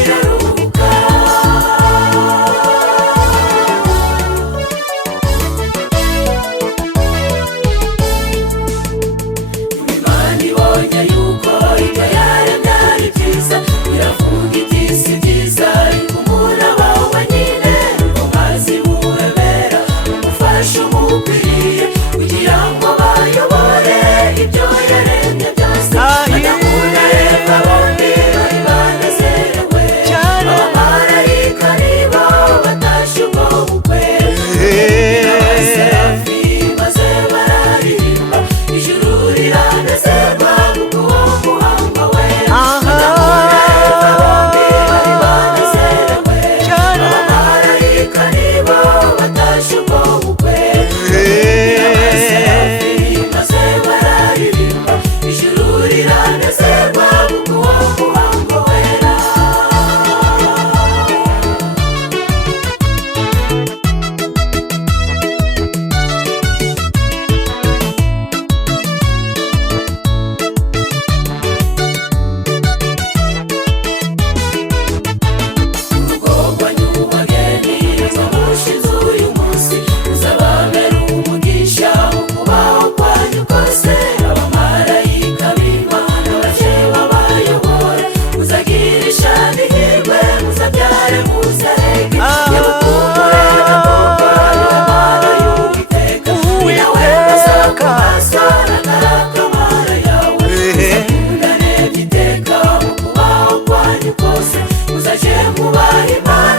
iraruhuka. Imana ibonye yuko ibyo yaremye ari byiza, iravuga iti si byiza yuko umuntu abaho wenyine, ngo maze imurebera umufasha umukwiriye, kugira ngo bayobore ibyo yaremye byose. Adamu na Eva bombi bari banezerewe, abamarayika nibo batashye ubwo bukwe, abaserafi maze bararirimba, ijuru riranezerwa kubw'uwo muhango wera. Adamu na Eva bombi bari banezerewe, abamarayika nibo batashye ubwo bukwe, abaserafi maze bararirimba, ijuru riranezerwa kubw'uwo muhango wera. Umukobwa nyubageni bamushinze uyu munsi, uzababera umugisha mu kubaho kwanyu kose. Abamarayika b'Imana baje babayobora, muzagirisha n'ihirwe, muzabyare muzarege, nyabukumbure n'amaboko y'Imana y'Uwiteka, ni nawe muzakomazana n'akamara yawe, muzakundane by'iteka mu kubaho kwanyu kose, muzaje mubaha Imana.